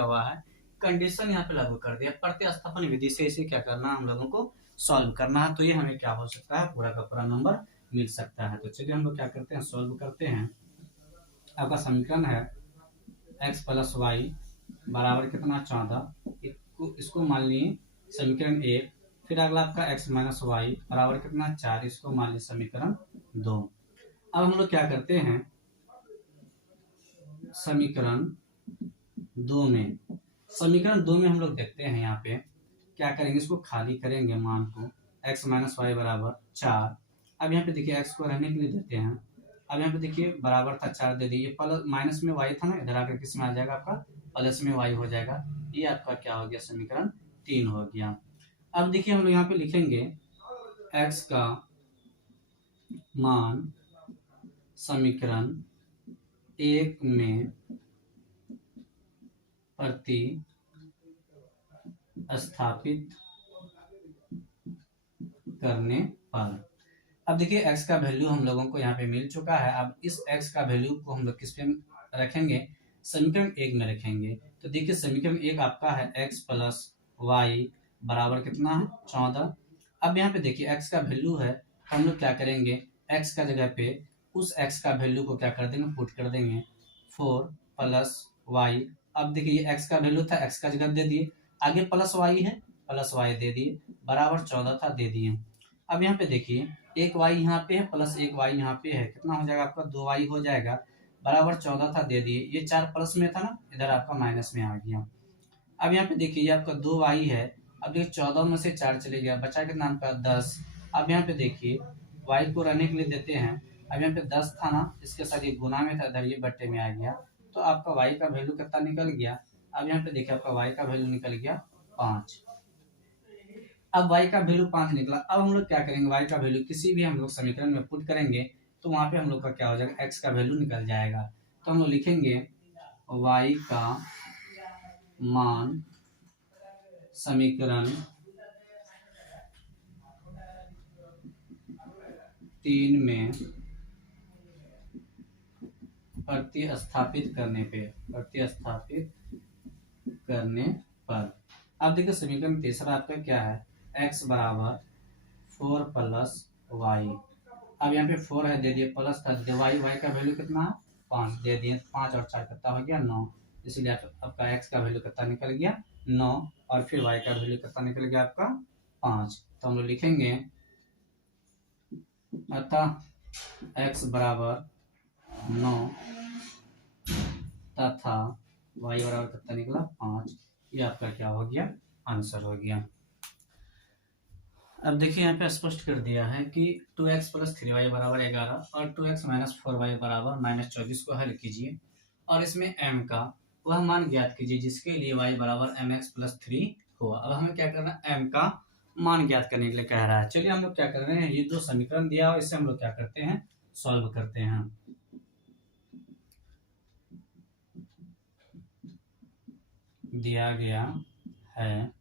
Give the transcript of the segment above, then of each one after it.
दिया हुआ है, कंडीशन यहाँ पे लागू कर दिया, प्रतिस्थापन विधि से इसे क्या करना है, हम लोगों को सॉल्व करना है। तो ये हमें क्या हो सकता है, पूरा का पूरा नंबर मिल सकता है। तो चलिए हम लोग क्या करते हैं, सॉल्व करते हैं। आपका समीकरण है x प्लस वाई बराबर कितना 14, इसको मान लीजिए समीकरण 1। फिर अगला आपका x माइनस वाई बराबर कितना 4, इसको मान लीजिए समीकरण 2। अब हम लोग क्या करते हैं, समीकरण 2 में हम लोग देखते हैं यहाँ पे क्या करेंगे, इसको खाली करेंगे मान को, x माइनस वाई बराबर 4। अब यहाँ पे देखिए x को रहने के लिए देते हैं। अब यहाँ पे देखिए बराबर था 4 दे दिए, प्लस माइनस में y था ना, इधर आकर किस में आ जाएगा, आपका प्लस में y हो जाएगा। ये आपका क्या हो गया, समीकरण 3 हो गया। अब देखिए हम लोग यहाँ पे लिखेंगे x का मान समीकरण 1 में प्रति स्थापित करने पर। अब देखिए x का वैल्यू हम लोगों को यहाँ पे मिल चुका है। अब इस x का वैल्यू को हम लोग किस पे रखेंगे, समीकरण 1 में रखेंगे। तो देखिए समीकरण 1 आपका है x प्लस वाई बराबर कितना है 14। अब यहाँ पे देखिए x का वैल्यू है, हम लोग क्या करेंगे, x का जगह पे उस x का वैल्यू को क्या कर देंगे, पुट कर देंगे 4 प्लस वाई। अब देखिए ये x का वैल्यू था, x का जगह दे दिए, आगे प्लस वाई है, प्लस वाई दे दिए, बराबर 14 था, दे दिए। अब यहाँ पे देखिए एक y यहाँ पे है प्लस एक y यहाँ पे है, कितना हो जाएगा आपका 2y हो जाएगा, बराबर 14 था, दे दिए। ये 4 प्लस में था ना, इधर आपका माइनस में आ गया। अब यहाँ पे देखिए ये आपका 2y है। अब देखिए 14 में से 4 चले गया, बचा कितना आपका 10। अब यहाँ पे देखिए y को रहने के लिए देते हैं। अब यहाँ पे 10 था ना, इसके साथ ये गुना में था, इधर ये बट्टे में आ गया। तो आपका y का वैल्यू कितना निकल गया, अब यहाँ पे देखिए आपका y का वैल्यू निकल गया 5। अब y का वैल्यू 5 निकला। अब हम लोग क्या करेंगे, y का वैल्यू किसी भी हम लोग समीकरण में पुट करेंगे तो वहां पे हम लोग का क्या हो जाएगा, x का वैल्यू निकल जाएगा। तो हम लोग लिखेंगे y का मान समीकरण 3 में प्रतिस्थापित करने पर। अब देखिए समीकरण तीसरा आपका क्या है, x बराबर 4 प्लस वाई। अब यहाँ पे 4 है, दे दिए, प्लस कर दिए, y का वैल्यू कितना है 5, दे दिए, 5 और 4 कितना हो गया 9। इसलिए आपका x का वैल्यू कितना निकल गया 9, और फिर y का वैल्यू कितना निकल गया आपका 5। तो हम लोग लिखेंगे अतः x बराबर 9 तथा y बराबर कितना निकला 5। ये आपका क्या हो गया, आंसर हो गया। अब देखिए यहाँ पे स्पष्ट कर दिया है कि 2x प्लस 3y बराबर 11 और 2x माइनस 4y बराबर -24 को हल कीजिए और इसमें m का वह मान ज्ञात कीजिए जिसके लिए y बराबर mx प्लस 3 हुआ। अब हमें क्या करना है, m का मान ज्ञात करने के लिए कह रहा है। चलिए हम लोग क्या कर रहे हैं, ये दो समीकरण दिया और इससे हम लोग क्या करते हैं, सॉल्व करते हैं। दिया गया है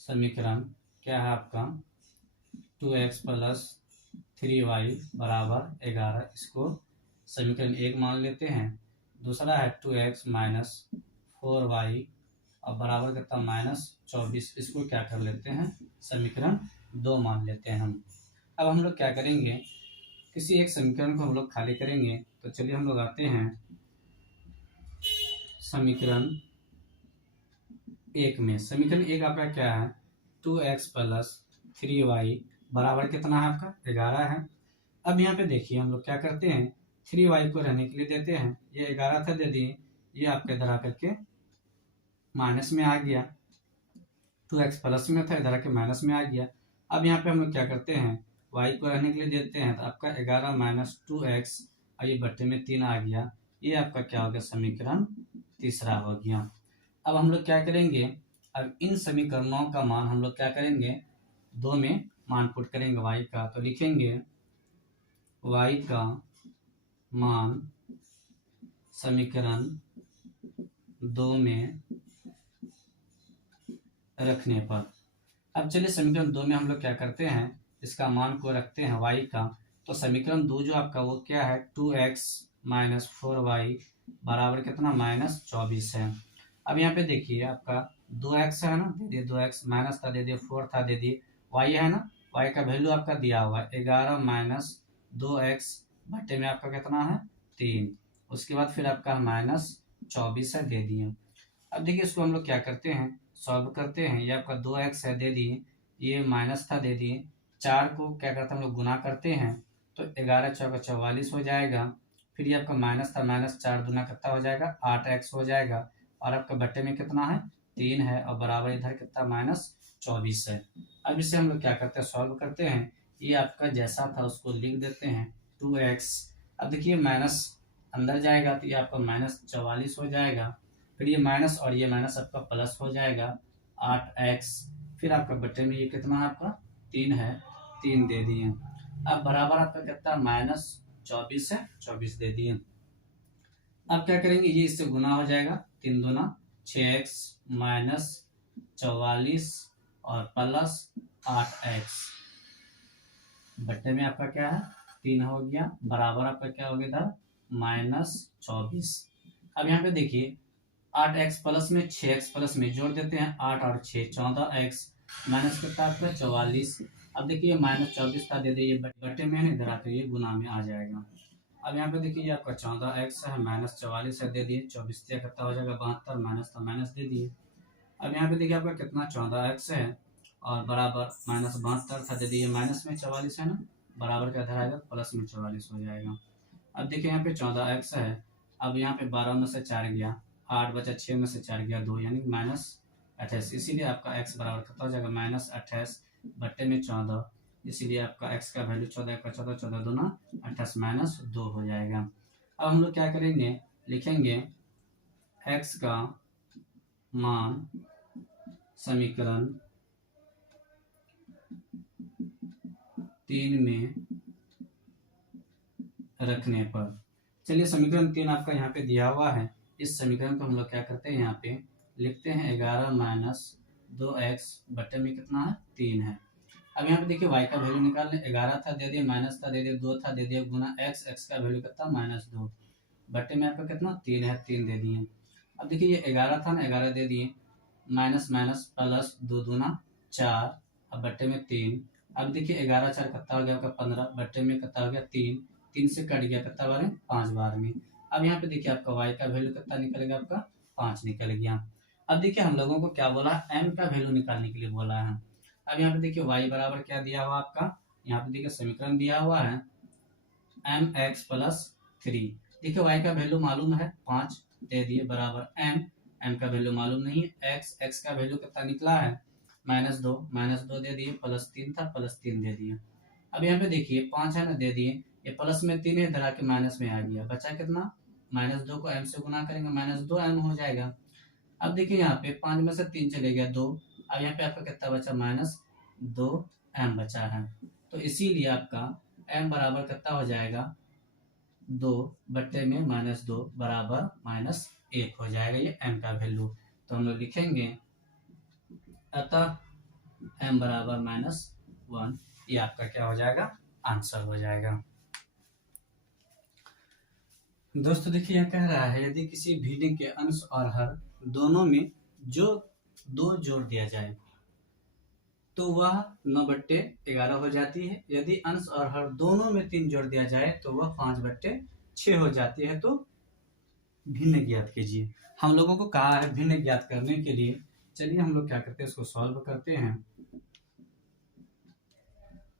समीकरण क्या है आपका 2x प्लस 3y बराबर 11, इसको समीकरण 1 मान लेते हैं। दूसरा है 2x माइनस 4y और बराबर कितना -24, इसको क्या कर लेते हैं, समीकरण 2 मान लेते हैं हम। अब हम लोग क्या करेंगे, किसी एक समीकरण को हम लोग खाली करेंगे। तो चलिए हम लोग आते हैं समीकरण 1 में। समीकरण 1 आपका क्या है, 2x प्लस 3y बराबर कितना है आपका 11 है। अब यहाँ पे देखिए हम लोग क्या करते हैं, 3y को रहने के लिए देते हैं, ये 11 था, दे दिए, ये आपके इधर आकर के माइनस में आ गया, 2x प्लस में था, इधर आके माइनस में आ गया। अब यहाँ पे हम लोग क्या करते हैं, y को रहने के लिए देते हैं, तो आपका 11 माइनस 2x और ये बट्टे में 3 आ गया। ये आपका क्या हो गया, समीकरण तीसरा हो गया। अब हम लोग क्या करेंगे, अब इन समीकरणों का मान हम लोग क्या करेंगे, 2 में मान पुट करेंगे y का। तो लिखेंगे y का मान समीकरण 2 में रखने पर। अब चलिए समीकरण 2 में हम लोग क्या करते हैं, इसका मान को रखते हैं y का। तो समीकरण 2 जो आपका वो क्या है, 2x माइनस 4y बराबर कितना -24 है। अब यहाँ पे देखिए आपका 2x है ना, दे दिए 2x, माइनस था दे दिए 4 था दे दिए, y है ना, y का वैल्यू आपका दिया हुआ है 11 माइनस 2x बटे में आपका कितना है 3, उसके बाद फिर आपका -24 है दे दिए। अब देखिए इसको हम लोग क्या करते हैं, सॉल्व करते हैं। ये आपका 2x है दे दिए, ये माइनस था दे दिए, 4 को क्या करते हैं हम लोग गुना करते हैं तो 11 चौका 44 हो जाएगा। फिर ये आपका माइनस था, माइनस 4 दूना कितना हो जाएगा 8x हो जाएगा, और आपका बट्टे में कितना है 3 है, और बराबर इधर कितना -24 है। अब इसे हम लोग क्या करते हैं, सॉल्व करते हैं। ये आपका जैसा था उसको लिख देते हैं 2x। अब देखिए माइनस अंदर जाएगा तो ये आपका -44 हो जाएगा, फिर ये माइनस और ये माइनस आपका प्लस हो जाएगा 8x, फिर आपका बट्टे में ये कितना है आपका 3 है, 3 दे दिए। अब बराबर आपका कितना -24 है, 24 दे दिए। अब क्या करेंगे, ये इससे गुना हो जाएगा, 3 दूना 6x माइनस 44 और प्लस 8x, बट्टे में आपका क्या है 3 हो गया, बराबर आपका क्या हो गया इधर -24। अब यहाँ पे देखिए 8x प्लस में 6x प्लस में जोड़ देते हैं, 8 और 6 14x माइनस कितना आपका 44। अब देखिए -24 था दे दिए, बट्टे में है इधर आकर ये गुना में आ जाएगा। अब यहाँ पे देखिए आपका 14x है, -44 है दे दिए, 24 कितना हो जाएगा 72, माइनस था माइनस दे दिए। अब यहाँ पे देखिए आपका कितना 14x है और बराबर -72 था दे दिए, माइनस में 44 है ना, बराबर का इधर आएगा प्लस में 44 हो जाएगा। अब देखिए यहाँ पे 14x है, अब यहाँ पे 12 में से 4 गया, 8 बचा, 6 में से 4 गया 2, यानी -28, इसीलिए आपका x बराबर कितना हो जाएगा -28 बट्टे में 14, इसीलिए आपका x का वैल्यू 14 का 14, 14 दूना 28 -2 हो जाएगा। अब हम लोग क्या करेंगे, लिखेंगे x का मान समीकरण 3 में रखने पर, चलिए समीकरण 3 आपका यहाँ पे दिया हुआ है, इस समीकरण को हम लोग क्या करते हैं यहाँ पे लिखते हैं 11 माइनस 2x बट्टे में कितना है 3 है। अब यहाँ पे देखिए y का वैल्यू निकाल लें, 11 था दे दिए, माइनस था दे दिए, 2 था दे दिए, गुना x का वैल्यू कितना -2 बट्टे में आपका कितना 3 है, 3 दे दिए। अब देखिए ये 11 था ना, 11 दे दिए, माइनस माइनस प्लस 2 दूना 4, अब बट्टे में 3। अब देखिए 11 4 कितना हो गया आपका 15, बट्टे में कितना हो गया 3, 3 से कट गया कितना बार 5 बार में। अब यहाँ पे देखिए आपका y का वैल्यू कितना निकलेगा आपका 5 निकल गया। अब देखिए हम लोगों को क्या बोला, m का वैल्यू निकालने के लिए बोला है। अब यहाँ पे देखिए y बराबर क्या दिया हुआ आपका, यहाँ पे देखिए समीकरण दिया हुआ है mx प्लस 3। देखिए y का वैल्यू मालूम है 5 दे दिए, बराबर m का वैल्यू मालूम नहीं है, x का वैल्यू कितना निकला है -2 दे दिए, प्लस 3 था प्लस 3 दे दिए। अब यहाँ पे देखिए 5 है ना दे दिए, ये प्लस में 3 है, इधर आके माइनस में आ गया, बचा कितना -2 को m से गुना करेंगे -2m हो जाएगा। अब देखिए यहाँ पे 5 में से 3 चले गया 2, अब यहाँ पे आपका कितना बचा -2m बचा है, तो इसीलिए आपका m बराबर कितना हो जाएगा 2 बट्टे में -2 बराबर -1 हो जाएगा, ये m का वैल्यू। तो हम लोग लिखेंगे अतः m बराबर -1, ये आपका क्या हो जाएगा आंसर हो जाएगा। दोस्तों देखिए यह कह रहा है यदि किसी भिन्न के अंश और हर दोनों में जो 2 जोड़ दिया जाए तो वह 9/11 हो जाती है, यदि अंश और हर दोनों में 3 जोड़ दिया जाए तो वह 5/6 हो जाती है। तो भिन्न ज्ञात कीजिए। हम लोगों को कहा है भिन्न ज्ञात करने के लिए, चलिए हम लोग क्या करते हैं इसको सॉल्व करते हैं।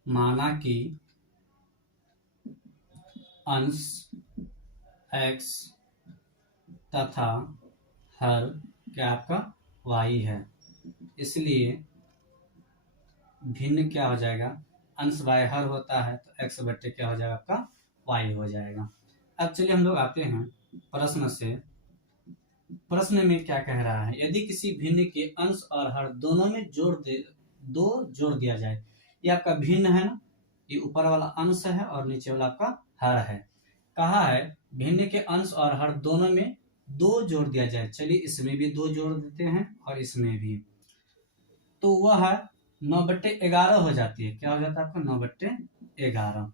माना कि अंश x तथा हर क्या आपका y है, इसलिए भिन्न क्या हो जाएगा, अंश y हर होता है तो x बट्टे क्या हो जाएगा आपका y हो जाएगा। अब चलिए हम लोग आते हैं प्रश्न से। प्रश्न में क्या कह रहा है, यदि किसी भिन्न के अंश और हर दोनों में दो जोड़ दिया जाए, ये आपका भिन्न है ना, ये ऊपर वाला अंश है और नीचे वाला आपका हर है। कहा है भिन्न के अंश और हर दोनों में 2 जोड़ दिया जाए, चलिए इसमें भी 2 जोड़ देते हैं और इसमें भी, तो वह 9/11 हो जाती है। क्या हो जाता है आपका 9/11।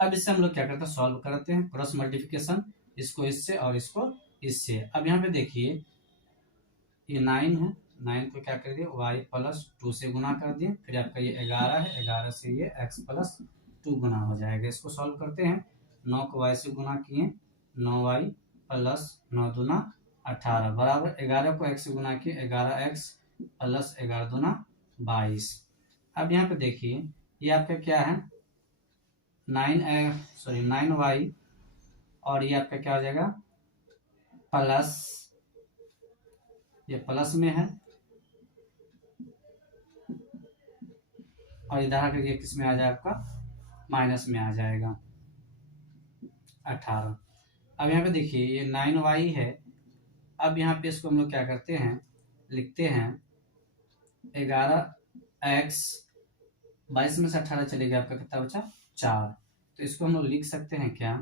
अब इससे हम लोग क्या करते हैं सॉल्व करते हैं, क्रॉस मल्टीप्लिकेशन इसको इससे और इसको इससे। अब यहाँ पे देखिए ये 9 है, 9 को क्या कर दिए y प्लस 2 से गुना कर दिए, फिर आपका ये 11 है, 11 से ये x प्लस 2 गुना हो जाएगा। इसको सॉल्व करते हैं, 9 को y से गुना किए 9y प्लस 9 दूना 18 बराबर 11 को x से गुना किए 11x प्लस 11 दूना 22। अब यहाँ पे देखिए ये आपका क्या है 9y और ये आपका क्या हो जाएगा प्लस, ये प्लस में है और इधर आकर ये किस में आ जाएगा आपका माइनस में आ जाएगा 18। अब यहाँ पे देखिए ये 9y है। अब यहाँ पे इसको हम लोग क्या करते हैं लिखते हैं 11x 22 में से 18 चलेगा आपका कितना बचा 4। तो इसको हम लोग लिख सकते हैं क्या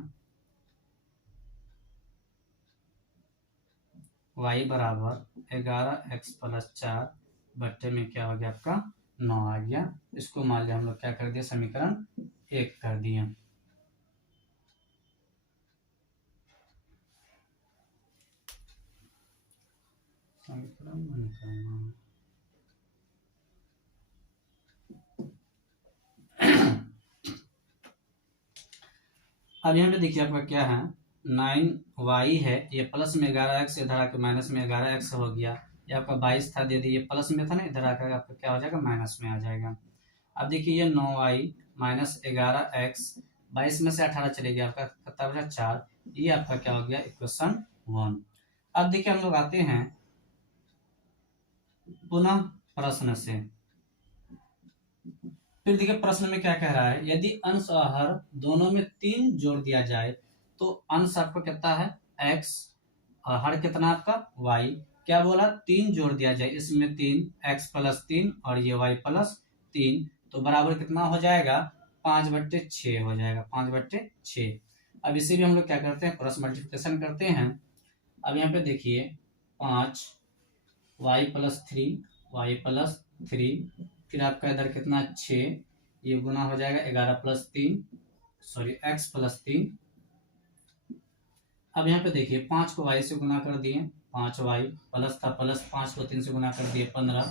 y बराबर 11x प्लस 4 बट्टे में क्या हो गया आपका 9 आ गया। इसको मान लिया हम लोग क्या कर दिया समीकरण 1 कर दिए। समीकरण निकालना अब यहाँ पे देखिए आपका क्या है 9y है, ये प्लस में 11x इधर आकर माइनस में 11x हो गया। ये आपका 22 था दे दिए प्लस में था ना, इधर आकर आपका क्या हो जाएगा माइनस में आ जाएगा। अब देखिए ये 9y माइनस 11x 22 में से 18 चले गया आपका कितना बचा 4। ये आपका क्या हो गया इक्वेशन 1। अब देखिए हम लोग आते हैं पुनः प्रश्न से। फिर देखिए प्रश्न में क्या कह रहा है यदि अंश और हर दोनों में 3 जोड़ दिया जाए तो अंश आपको कितना है x और हर कितना आपका y। क्या बोला 3 जोड़ दिया जाए, इसमें 3 x प्लस 3 और ये y प्लस 3 तो बराबर कितना हो जाएगा 5/6 हो जाएगा 5/6। अब इसे भी हम लोग क्या करते हैं क्रॉस मल्टीप्लिकेशन करते हैं। अब यहाँ पे देखिए 5 y प्लस 3 y प्लस 3 फिर आपका इधर कितना 6 ये गुना हो जाएगा 11 प्लस 3 सॉरी x प्लस 3। अब यहाँ पे देखिए 5 को y से गुना कर दिए 5y प्लस था प्लस 5 को 3 से गुना कर दिए 15,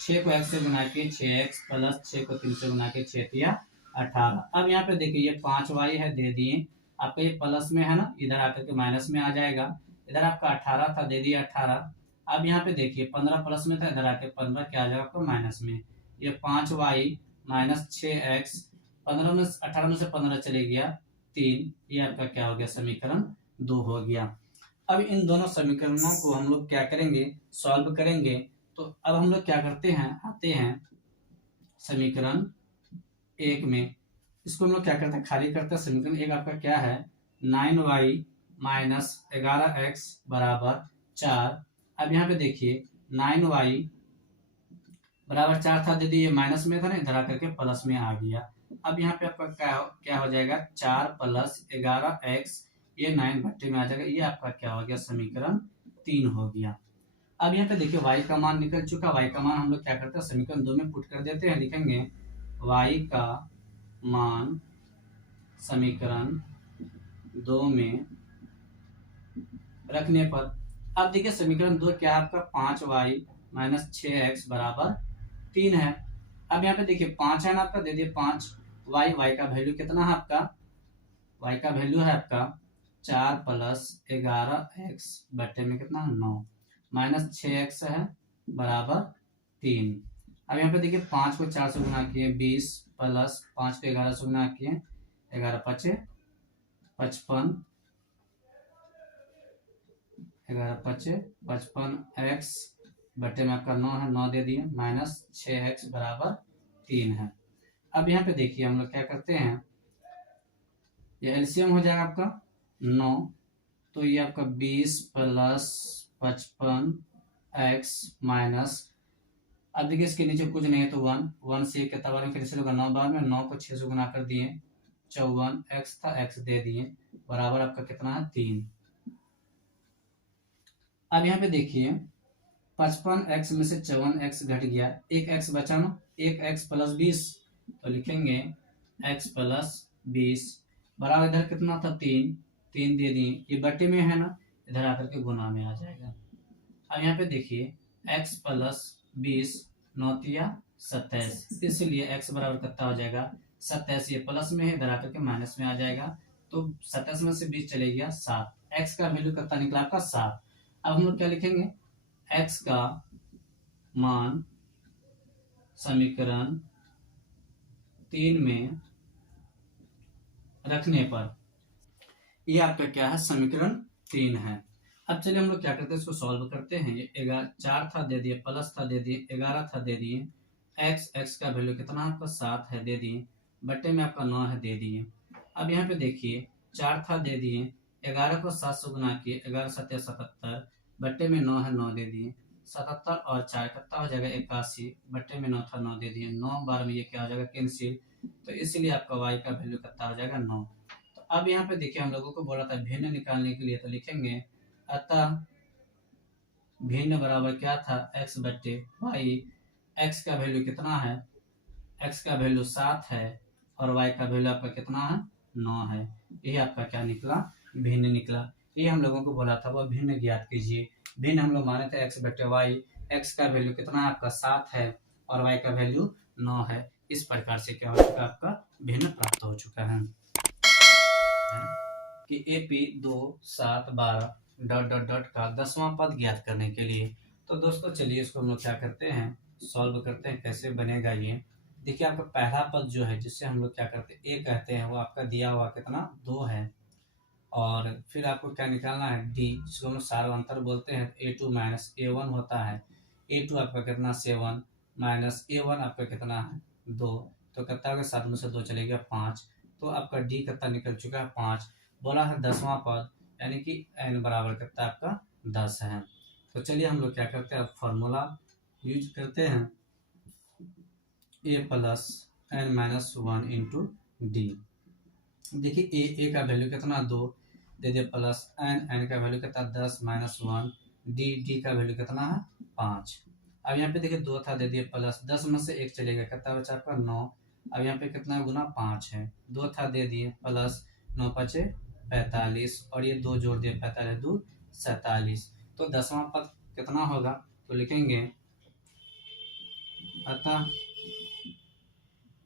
6 को x से गुना किए 6x प्लस 6 को 3 से गुना किए 6 तिया 18। अब यहाँ पे देखिए ये 5y है दे दिए आपका ये प्लस में है ना, इधर आकर के माइनस में आ जाएगा। इधर आपका 18 था दे दिए 18। अब यहाँ पे देखिए 15 प्लस में था, इधर आके 15 क्या आ जाएगा आपको माइनस में। ये 5y माइनस 6x 15 में 18 में से 15 चले गया 3, ये आपका क्या हो गया समीकरण 2 हो गया। अब इन दोनों समीकरणों को हम लोग क्या करेंगे सॉल्व करेंगे। तो अब हम लोग क्या करते हैं आते हैं समीकरण 1 में, इसको हम लोग क्या करते हैं खाली करते हैं। समीकरण 1 आपका क्या है 9y माइनस 11x बराबर 4। अब यहाँ पे देखिए 9y बराबर 4 था दीदी ये माइनस में था ना, इधर आकर के प्लस में आ गया। अब यहाँ पे आपका क्या हो जाएगा 4 प्लस 11x ये 9 भट्टे में आ जाएगा। ये आपका क्या हो गया समीकरण 3 हो गया। अब यहाँ पे देखिए y का मान निकल चुका, y का मान हम लोग क्या करते हैं समीकरण 2 में पुट कर देते हैं। लिखेंगे y का मान समीकरण 2 में रखने पर अब देखिए समीकरण 2 क्या है आपका 5y माइनस 6x बराबर 3 है। अब यहाँ पे देखिए 5 है ना आपका दे दिए 5 y का वैल्यू कितना है आपका y का वैल्यू है आपका 4 प्लस 11x बटे में कितना 9 माइनस 6x है बराबर 3। अब यहाँ पे देखिए 5 को 4 से गुना किए 20 प्लस 5 को 11 से गुना किए 11 5 55 11 5 55x बटे में आपका 9 है 9 दे दिए माइनस 6x बराबर 3 है। अब यहाँ पे देखिए हम लोग क्या करते हैं ये एलसीएम हो जाएगा आपका 9 तो ये आपका 20 प्लस 55x माइनस अब देखिए इसके नीचे कुछ नहीं है तो 1 से कितना बार में फिर से होगा 9 बार में 9 को 6 से गुना कर दिए 54 x था x दे दिए बराबर आपका कितना है 3। अब यहाँ पे देखिए 55x में से 54x घट गया, एक x बचा ना, एक x प्लस 20 तो लिखेंगे x प्लस 20 बराबर इधर कितना था 3 3 दे दिए, ये बट्टे में है ना, इधर आकर के गुना में आ जाएगा। अब यहाँ पे देखिए x प्लस 20 9 27, इसलिए x बराबर कितना हो जाएगा 27, ये प्लस में है, इधर आकर के माइनस में आ जाएगा, तो 27 में से 20 चले गया 7, x का वैल्यू कितना निकला आपका 7। अब हम लोग क्या लिखेंगे, x का मान समीकरण 3 में रखने पर, ये आपका क्या है, समीकरण 3 है। अब चलिए हम लोग क्या करते हैं, इसको सॉल्व करते हैं। ये 4 था दे दिए, प्लस था दे दिए, 11 था दे दिए, x का वैल्यू कितना आपका 7 है दे दिए, बट्टे में आपका 9 है दे दिए। अब यहाँ पे देखिए 4 था दे दिए, 11 को 7 से गुना किए, 11 7 77, बट्टे में 9 है 9 दे दिए, 77 और 4 कितना हो जाएगा 81, बट्टे में 9 था 9 दे दिए, 9 बार में ये क्या हो जाएगा कैंसिल, तो इसलिए आपका y का वैल्यू कितना हो जाएगा 9। तो अब यहाँ पे देखिए हम लोगों को बोला था भिन्न निकालने के लिए, तो लिखेंगे अतः भिन्न बराबर क्या था x बट्टे y, x का वैल्यू कितना है, x का वैल्यू 7 है और y का वैल्यू आपका कितना है 9 है, ये आपका क्या निकला, भिन्न निकला। ये हम लोगों को बोला था वह भिन्न ज्ञात कीजिए। भिन्न हम लोग माने थे x बट्टे y, x का वैल्यू कितना है आपका 7 है और y का वैल्यू 9 है। इस प्रकार से क्या हो चुका, आपका भिन्न प्राप्त हो चुका है कि AP 2 7 12 डॉट डॉट डॉट का 10वां पद ज्ञात करने के लिए। तो दोस्तों चलिए इसको हम लोग क्या करते हैं, सॉल्व करते हैं, कैसे बनेगा ये। देखिए आपका पहला पद जो है जिससे हम लोग क्या करते हैं a कहते हैं, वो आपका दिया हुआ कितना 2 है, और फिर आपको क्या निकालना है d, जिसको हम लोग सारांतर बोलते हैं, a2 माइनस a1 होता है, a2 आपका कितना 7 माइनस a1 आपका कितना है 2, तो कितना होगा 7 में से 2 चलेगा 5, तो आपका d कितना निकल चुका है 5। बोला है 10वां पद, यानी कि n बराबर कितना आपका 10 है। तो चलिए हम लोग क्या करते हैं, अब फॉर्मूला यूज करते हैं, a plus n minus 1 into D. देखिए a का वैल्यू कितना 2 दे दिए, प्लस n का वैल्यू कितना 10 माइनस 1, d का वैल्यू कितना है 5। अब यहाँ पे देखिए 2 था दे दिए, प्लस 10 में से 1 चलेगा, कितना बचा आपका 9। अब यहाँ पे कितना गुना 5 है, 2 था दे दिए, प्लस 9 5 45, और ये 2 जोड़ दिए 45 2 47, तो 10वां पद कितना होगा, तो लिखेंगे अतः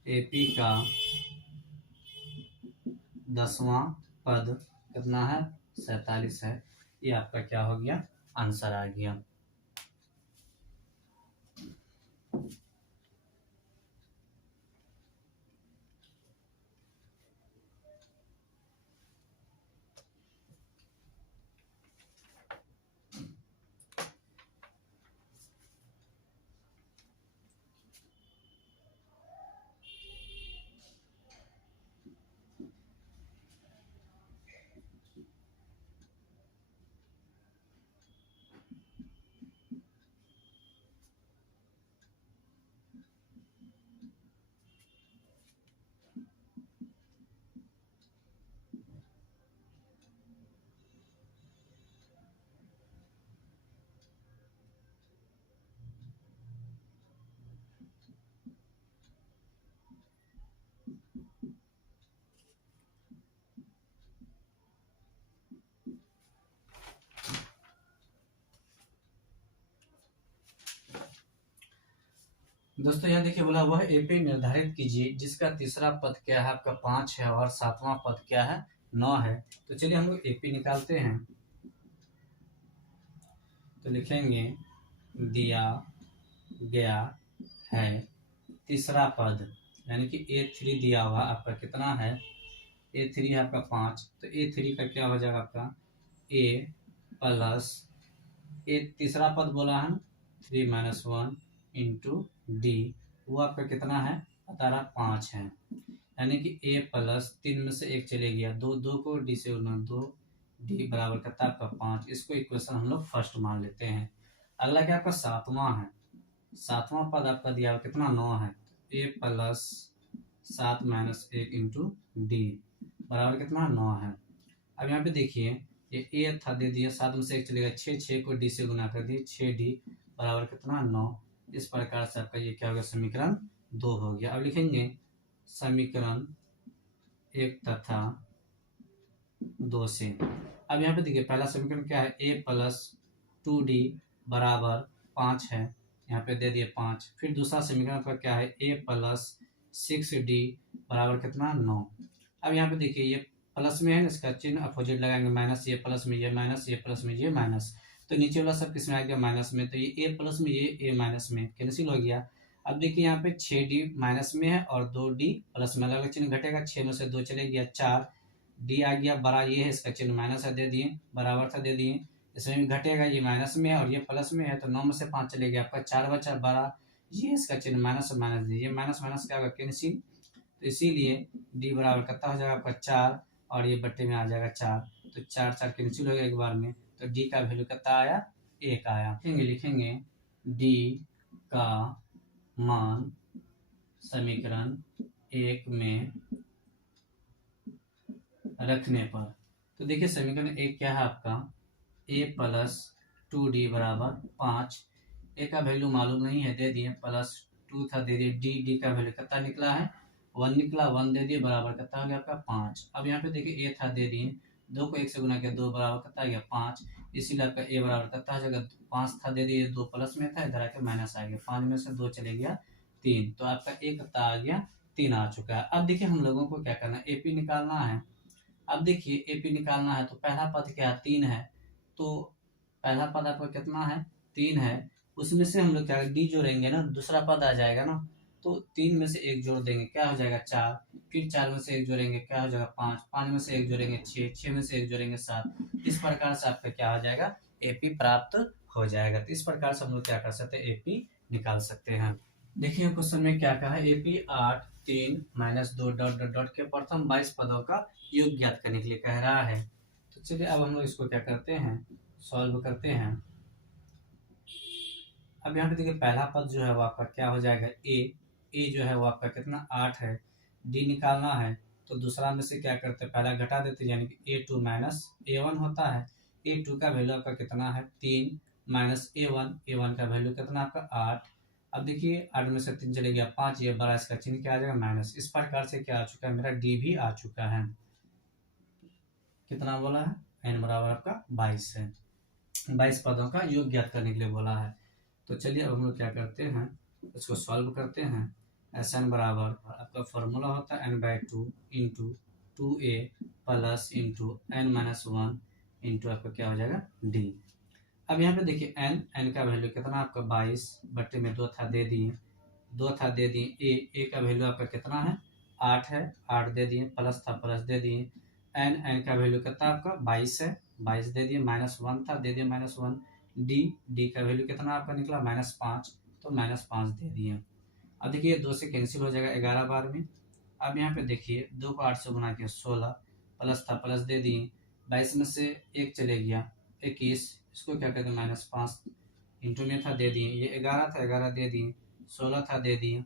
AP का 10वां पद कितना है 47 है। ये आपका क्या हो गया, आंसर आ गया। दोस्तों यहाँ देखिए बोला वह एपी निर्धारित कीजिए जिसका तीसरा पद क्या है आपका 5 है और 7वां पद क्या है 9 है। तो चलिए हम लोग एपी निकालते हैं। तो लिखेंगे दिया गया है तीसरा पद, यानी कि A3 दिया हुआ आपका कितना है, A3 है आपका 5, तो A3 का क्या हो जाएगा आपका A प्लस ए तीसरा पद बोला है 3 माइनस 1 इंटू डी, वो आपका कितना है बता रहा 5 है, यानी कि A प्लस 3 में से 1 चले गया, 2 को डी से गुना 2, डी बराबर कितना आपका 5। इसको इक्वेशन हम लोग फर्स्ट मान लेते हैं। अगला क्या आपका 7वां है, 7वां पद आपका दिया हुआ कितना 9 है, A plus 7 minus 1 into D बराबर कितना 9 है। अब यहाँ पे देखिए ये ए था दे दिया, 7 में से 1 चलेगा 6, 6 को डी से गुना कर दिए, 6d बराबर कितना 9। इस प्रकार से आपका ये क्या हो गया समीकरण 2 हो गया। अब लिखेंगे समीकरण 1 तथा 2 से। अब यहाँ पे देखिए पहला समीकरण क्या है, a प्लस 2d बराबर 5 है, यहाँ पे दे दिए 5। फिर दूसरा समीकरण का क्या है, a प्लस 6d बराबर कितना, 9। अब यहाँ पे देखिए ये प्लस में है ना, इसका चिन्ह अपोजिट लगाएंगे, माइनस, ये प्लस में ये माइनस, ये प्लस में ये माइनस, तो नीचे वाला सब किस में आ गया, माइनस में, तो ये a प्लस में ये a माइनस में कैंसिल हो गया। अब देखिए यहाँ पे 6d माइनस में है और 2d प्लस में, अलग चिन्ह घटेगा, 6 में से 2 चले गया 4, डी आ गया बड़ा, ये है इसका चिन्ह माइनस है, दे दिए, बराबर था दे दिए, इसमें भी घटेगा, ये माइनस में है और ये प्लस में है, तो 9 में से 5 चले गया, आपका 4 बचा बड़ा, ये इसका चिन्ह माइनस और माइनस दिए, ये माइनस माइनस क्या होगा, कैंसिल, तो इसीलिए डी बराबर कितना हो जाएगा आपका 4 और ये बट्टे में आ जाएगा 4, तो 4 4 कैंसिल हो गया एक बार में, तो डी का वैल्यू कितना आया, 1 आया। लिखेंगे डी का मान समीकरण 1 में रखने पर, तो देखिए समीकरण 1 क्या है आपका, a प्लस 2d बराबर 5, a का वैल्यू मालूम नहीं है, दे दिए, प्लस 2 था दे दिए, d का वैल्यू कितना निकला है, 1 निकला, 1 दे दिए, बराबर कितना हो गया आपका 5। अब यहाँ पे देखिए a था दे दिए, 2 को 1 से गुना किया, 2 बराबर कितना आ गया 5, इसीलिए आपका a बराबर कितना हो जाएगा, 5 था दे दिए, 2 प्लस में था, इधर आके माइनस आ गया, 5 में से 2 चले गया 3, तो आपका a कितना आ गया, 3 आ चुका है। अब देखिए हम लोगों को क्या करना है, AP निकालना है। अब देखिए AP निकालना है तो पहला पद क्या है, 3 है, तो पहला पद आपका कितना है, 3 है, उसमें से हम लोग क्या डी जोड़ेंगे ना, दूसरा पद आ जाएगा ना, तो 3 में से 1 जोड़ देंगे, क्या हो जाएगा 4, फिर 4 में से 1 जोड़ेंगे, क्या हो जाएगा 5, 5 में से 1 जोड़ेंगे 6, 6 में से 1 जोड़ेंगे 7, इस प्रकार से आपका क्या हो जाएगा, AP प्राप्त हो जाएगा। तो इस प्रकार से हम लोग क्या कर सकते हैं, AP निकाल सकते हैं। देखिए क्वेश्चन में क्या कहा है, AP 8 3 -2 डॉट डॉट डॉट के प्रथम 22 पदों का योग ज्ञात करने के लिए कह रहा है। तो चलिए अब हम लोग इसको क्या करते हैं, सॉल्व करते हैं। अब यहाँ पे देखिए पहला पद जो है वो आपका क्या हो जाएगा, ए जो है वो आपका कितना 8 है, डी निकालना है, तो दूसरा में से क्या करते हैं, पहला घटा देते हैं, यानी कि A2 माइनस A1 होता है, A2 का वैल्यू आपका कितना है 3 माइनस A1 का वैल्यू कितना आपका 8। अब देखिए 8 में से 3 चले गया 5, ये बड़ा, इसका चिन्ह क्या आ जाएगा माइनस, इस प्रकार से क्या आ चुका है, मेरा डी भी आ चुका है। कितना बोला है, n बराबर आपका 22 है, 22 पदों का योग ज्ञात करने के लिए बोला है। तो चलिए अब हम लोग क्या करते हैं, इसको सॉल्व करते हैं। एस एन बराबर आपका फॉर्मूला होता है n/2 into 2a plus into n minus 1 into आपका क्या हो जाएगा d। अब यहाँ पे देखिए n का वैल्यू कितना आपका 22 बट्टे में 2 था दे दिए, 2 था दे दिए, a का वैल्यू आपका कितना है 8 है, 8 दे दिए, प्लस था प्लस दे दिए, n का वैल्यू कितना आपका 22 है, 22 दे दिए, माइनस 1 था दे दिए माइनस 1, डी का वैल्यू कितना आपका निकला -5, तो -5 दे दिए। अब देखिए 2 से कैंसिल हो जाएगा 11 बार में। अब यहाँ पे देखिए 2 को 8 से गुना किया 16, प्लस था प्लस दे दिए, 22 में से 1 चले गया 21, इसको क्या कहते हैं -5, इंटू में था दे दिए, ये 11 था 11 दे दिए, 16 था दे दिए।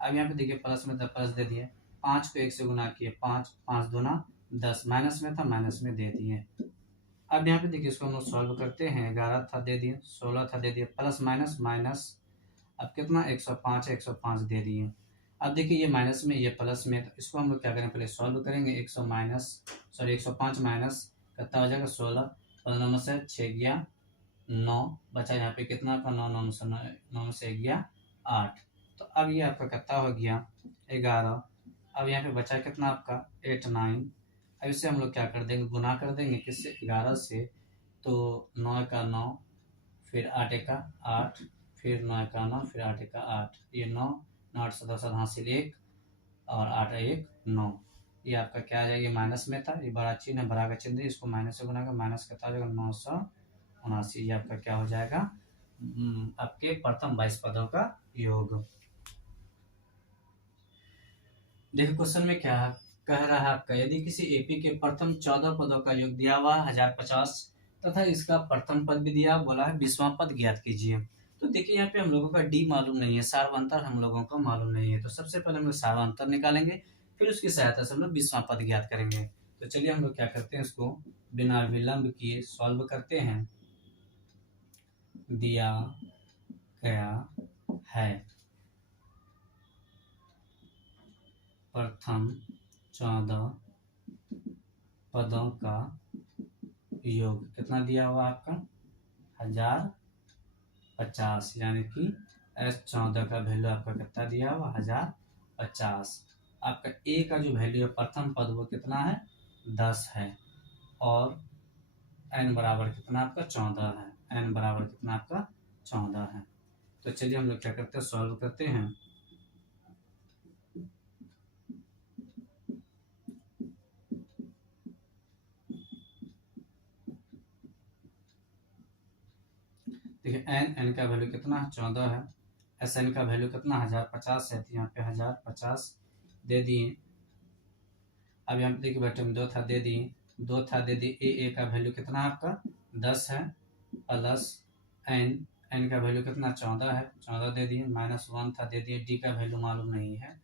अब यहाँ पे देखिए प्लस में था प्लस दे दिए, 5 को 1 से गुना किए 5, 5 दूना 10, माइनस में था माइनस में दे दिए। अब यहाँ पे देखिए इसको हम लोग सॉल्व करते हैं, 11 था दे दिए, 16 था दे दिए, प्लस माइनस माइनस, अब कितना 105 है, 105 दे दिए। अब देखिए ये माइनस में ये प्लस में, तो इसको हम लोग क्या करें, पहले सॉल्व करेंगे, 105 माइनस कितना हो जाएगा 16, 15 में से 6 गया 9, बचा यहाँ पे कितना आपका 9 में से गया 8, तो अब ये आपका कितना हो गया 11। अब यहाँ पे बचा कितना आपका 8 9, अब इससे हम लोग क्या कर देंगे, गुना कर देंगे किससे 11 से, तो 9 का 9, फिर 8 का 8, फिर 9 का 9, फिर 8 का 8, ये 9 8 7 हासिल 1 और 8 1 9, ये आपका क्या आ जाएगा, माइनस में था, ये बड़ा चिन्ह है, बड़ा का चिन्ह है, इसको माइनस से गुना कर, माइनस कितना हो जाएगा 979, ये आपका क्या हो जाएगा आपके प्रथम 22 पदों का योग। देखो क्वेश्चन में क्या कह रहा है आपका, यदि किसी एपी के प्रथम 14 पदों का योग दिया हुआ 1050 तथा इसका प्रथम पद भी दिया, बोला है 20वां पद ज्ञात कीजिए। तो देखिए यहाँ पे हम लोगों का डी मालूम नहीं है, सार्वंतर हम लोगों को मालूम नहीं है, तो सबसे पहले हम लोग सार्वंतर निकालेंगे, फिर उसकी सहायता से हम लोग 20वां पद ज्ञात करेंगे। तो चलिए हम लोग क्या करते हैं, इसको बिना विलंब किए सॉल्व करते हैं। दिया गया है प्रथम 14 पदों का योग कितना दिया हुआ आपका 1050, यानी कि S14 का वैल्यू आपका कितना दिया हुआ 1050। आपका ए का जो वैल्यू है प्रथम पद वो कितना है 10 है, और n बराबर कितना आपका 14 है, n बराबर कितना आपका 14 है। तो चलिए हम लोग क्या करते हैं, सॉल्व करते हैं। देखिए n का वैल्यू कितना है 14 है, Sn का वैल्यू कितना 1050 है, तो यहाँ पे 1050 दे दिए। अब यहाँ पे देखिए बटे में 2 था दे दिए, 2 था दे दिए। ए का वैल्यू कितना आपका 10 है, प्लस n का वैल्यू कितना 14 है, 14 दे दिए, -1 था दे दिए। डी का वैल्यू मालूम नहीं है,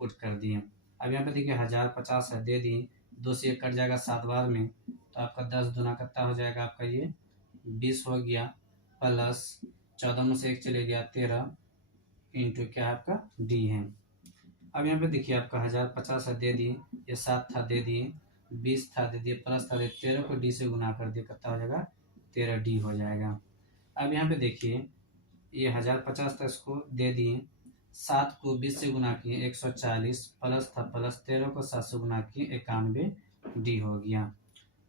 पुट कर दिए। अब यहाँ पे देखिए 1050 है दे दिए, 2 से 1 कट जाएगा 7 बार में, तो आपका 10 दूना कितना हो जाएगा आपका ये 20 हो गया, प्लस 14 में से 1 चले गया 13 इंटू क्या है आपका डी है। अब यहाँ पे देखिए आपका 1050 है दे दिए, ये 7 था दे दिए, 20 था दे दिए, प्लस था दे 13 को डी से गुना कर दिए, कितना हो जाएगा 13 डी हो जाएगा। अब यहाँ पे देखिए ये 1050 था इसको दे दिए, 7 को 20 से गुना किए 140, प्लस था प्लस 13 को 7 से गुना किए 91 डी हो गया।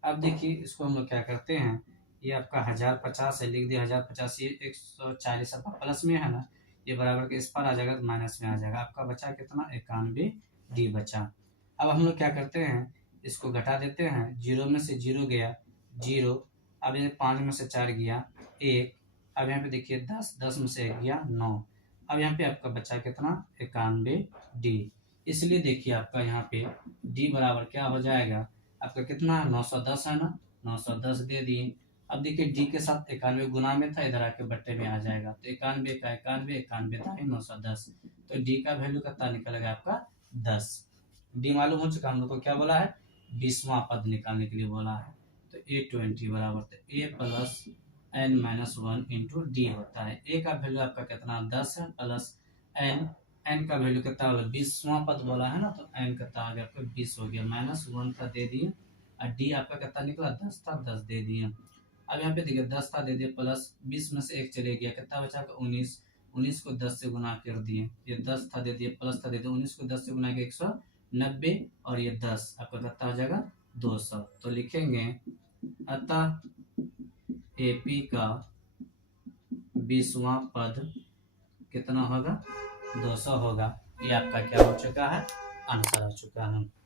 अब देखिए इसको हम लोग क्या करते हैं, ये आपका 1050 है लिख दिया 1050, ये 140 आपका प्लस में है ना, ये बराबर के इस पर आ जाएगा तो माइनस में आ जाएगा। आपका बचा कितना 91 डी बचा। अब हम लोग क्या करते हैं, इसको घटा देते हैं, 0 में से 0 गया 0, अब ये 5 में से 4 गया 1, अब यहाँ पे देखिए 10 में से 1 गया 9, अब यहाँ पे आपका बचा कितना 91 डी। इसलिए देखिए आपका यहाँ पे डी बराबर क्या हो जाएगा आपका कितना 910 है ना, 910 दे दिए। अब देखिए डी के साथ 91 गुना में था, इधर आके बट्टे में आ जाएगा, तो 91 का 91, 91 था 910, तो डी का वैल्यू कितना निकलेगा आपका 10। डी मालूम हो चुका, हम लोग को क्या बोला है 20वां पद निकालने के लिए बोला है, तो A20 बराबर तो A plus n-1 into D होता है। ए का वैल्यू आपका कितना 10 है, प्लस n का वैल्यू कितना बोला 20वां पद बोला है ना, तो n कितना आ गया आपका 20 हो गया, -1 का दे दिए, और डी आपका कितना निकला 10 था 10 दे दिए। अब यहाँ पे देखिए 10 था दे दिए, प्लस 20 में से 1 चले गया, कितना बचा 19, 19 को 10 से गुना कर दिए, ये 10 था दे दिए, प्लस था दे दिए, 19 को 10 से गुना के 190, और ये 10 आपका कितना हो जाएगा 200। तो लिखेंगे अतः एपी का 20वां पद कितना होगा 200 होगा। ये आपका क्या हो चुका है आंसर आ चुका है।